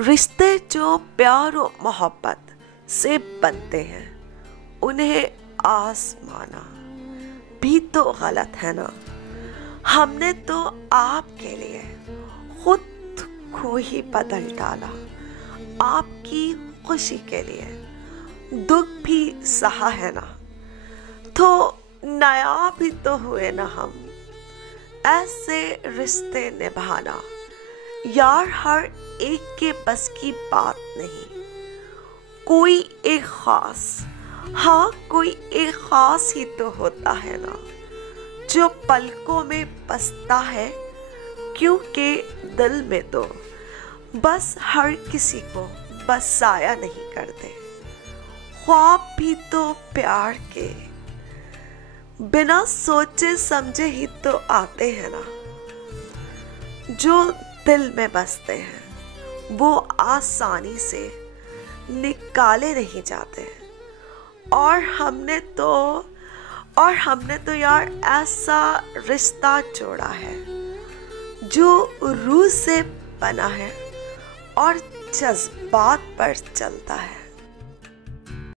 रिश्ते जो प्यार और मोहब्बत से बनते हैं उन्हें आस माना भी तो गलत है ना। हमने तो आपके लिए खुद को ही बदल डाला, आपकी खुशी के लिए दुख भी सहा है ना। तो नया भी तो हुए ना हम, ऐसे रिश्ते निभाना यार हर एक के बस की बात नहीं। कोई एक खास, हाँ कोई एक खास ही तो होता है ना, जो पलकों में बसता है, क्योंकि दिल में तो बस हर किसी को बसाया नहीं करते। ख्वाब भी तो प्यार के बिना सोचे समझे ही तो आते हैं ना, जो दिल में बसते हैं वो आसानी से निकाले नहीं जाते। और हमने तो यार ऐसा रिश्ता जोड़ा है जो रूह से बना है और जज्बात पर चलता है।